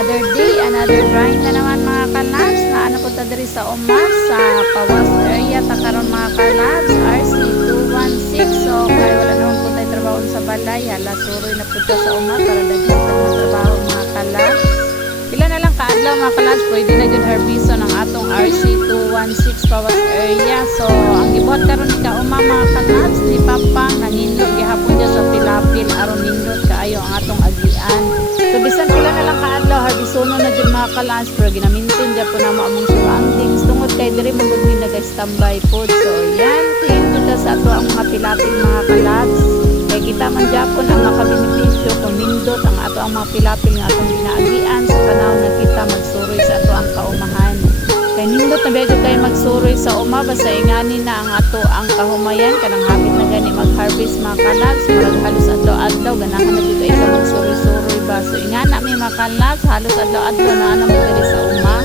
Another day, another grind na naman mga kalabs. Na ano po ta diri sa Umas sa Pawas area ta karon mga kalabs, RC216. So kay wala naman po tayo trabaho sa balay, hala suroy na po ta sa Umas para daghan ta trabaho mga kalabs. Pila na lang kaadlaw mga kalabs, pwede na jud harbiso ng atong RC216 Pawas area. So ang gibuhat karon ni kauma mga kalabs ni Papang nanindot gihapon dia sa pilapil aron nindot kaayo ang atong agian. So bisan pila na lang kaadlaw harbisono na jud mga kalabs, pero ginamintin dia po na mo among surroundings tungod kay diri man gud mi nagay-standby pod. So yan, clean kita sa ato ang mga pilapil mga kalabs. Kaya kita man Japon ang makabenepisyo kung nindot ang ato ang mga pilapil nga atong ginaagian sa panahon na kita magsuroy sa ato ang kaumahan. Kaya nindot na medyo kayo magsuroy sa uma, basta ingani na ang ato ang kahumayan, kanang hapit na gani mag-harvest mga kalabs, marag halos adlaw-adlaw, ganahan na dito ikaw magsuroy-suroy ba. So ingana may mga kalabs, halos adlaw-adlaw na mo diri sa uma.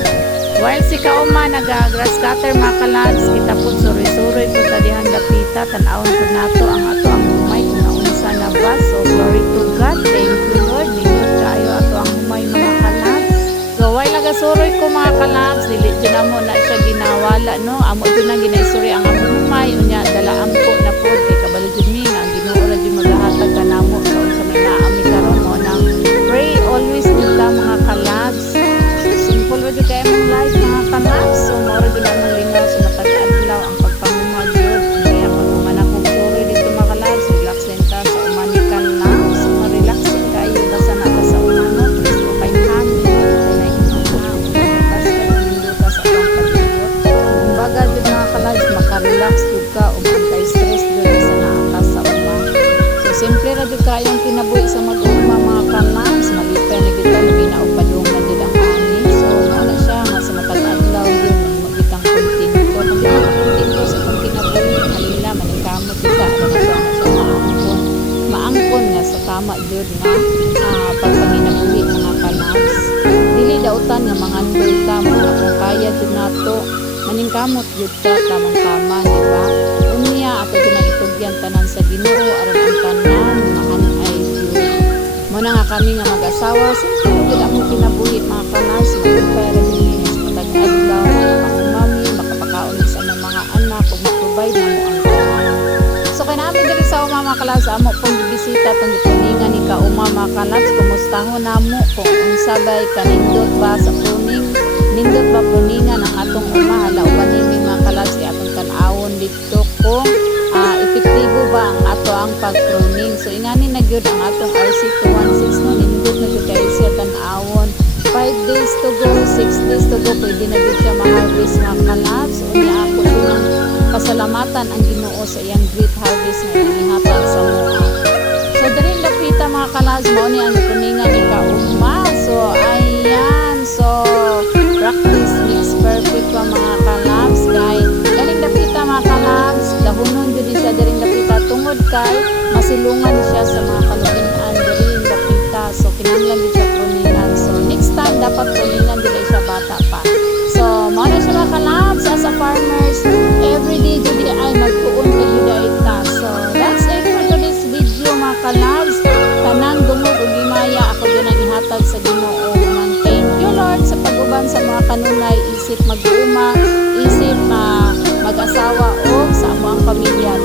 While si kauma nag-grass cutter mga kalabs, kita po suroy-suroy po talihan dapita, tanawon po nato ang ato ang humay kung naunsa na ba. So glory to God, thank you Lord, nindot kayo ato ang humay mga kalabs. So while nagasuroy ko mga kalabs, dili dyan na mo na siya ginawala no, amo dyan na ginaisuri ang among humay, unya dalaam po na po, kay kabalo dyan mi na, ginoo na dyan maghahatag ka na mo, so sa may naami karon mo nang pray always kita mga kalabs. Simple rin kayo mong life mga kalabs, so moro dyan ang lingaw sa matag-adlaw ang pagpamumag yun. Kaya pag umanakong suroy dito mga kalabs, relax din ta sa umani kalabs, so relaxing kayo basta nata sa umano, please po kayong hangin. Makarelax jud ka o anti-stress jud sa naatas sa uma. So simple ra jud kayong kinabuhi sa mag-uma mga kalabs, malipay na kita labi na og padung na jud ang ani. So ana siya nga sa matag adlaw yun magitang kontento. Kung di ka kontento sa kung kinabuhi halila maningkamot kita ana siya maangkon. Maangkon nga sa tama jud nga pagpanginabuhi mga kalabs. Dili dautan nga mangandoy ta mga kung kaya jud nato maningkamot jud ta tamang-tama, di ba? Unya ato ginang itugyan tanan sa Ginoo aron ang tanan maanay jud. Mo na nga kami nga mag-asawa, simple jud among kinabuhi mga kalabs, magpay ra dinhi sa matag-adlaw, makapangumami, makapakaon sa among mga anak ug ma-provide na mo ang tanan. So kay naami diri sa uma mga kalabs, amo pong bisita tong gipuningan ni kauma mga kalabs, kumustahon namo kung unsa bay kanindot ba sa pruning. Nindot ba puningan ang atong uma, hala uban ini mga kalabs kay atong tan-awon dito kung epektibo ba ang ato ang pag-pruning. So ingani na gyud ang atong RC216 no, nindot na gyud kay siya tan-awon. 5 days to go, 6 days to go, pwede na gyud siya ma-harvest mga kalabs. Unya ako din pasalamatan ang Ginoo sa iyang great harvest nga inihatag sa mua. So diri lapita mga kalabs, mao ni ang puningan ni kauma. So ayan, so practice makes perfect pa mga kalabs. Kay galing dapita mga kalabs, dahunon jud siya diring dapita tungod kay masilungan siya sa mga kalugian diring dapita. So kinahanglan din siya pruningan. So next time dapat pruningan dili siya bata pa. So mao na siya mga kalabs, as a farmers everyday jud ay magtuon kayo daita. So that's it for today's video mga kalabs. Tanang dungog ug himaya ako jud ang ihatag sa Ginoo. Lord sa pag-uban sa mga kanunay, isip mag-uma, isip mag-asawa o sa among pamilya.